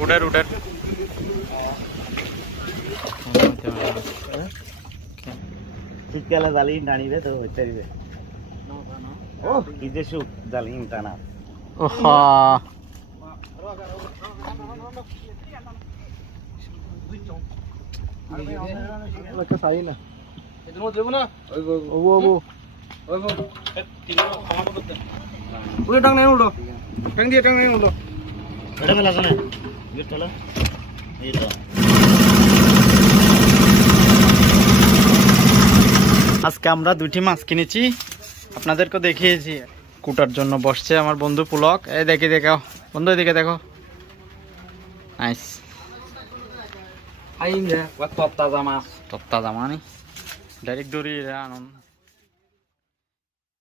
উডার উডার শীতকালে জালি টানিবে তো হইতে দিবে ও কি যে সুখ জালি টানা ওহা একটা সাই না এর মধ্যে দেব না ও উড়ে টাং নাই উড়ো টাং নাই উড়ো এটা মেলা আছে না গিট চলো এই তো আজকে আমরা দুটি মাছ কিনেছি আপনাদেরকে দেখিয়েছি কুটার জন্য বসছে আমার বন্ধু পুলক এই দেখো বন্ধু এদিকে দেখো নাইস আইন রে কত তাজা মাছ তত্তা জামানি ডাইরেক্ট দৌড়ি আনন্দ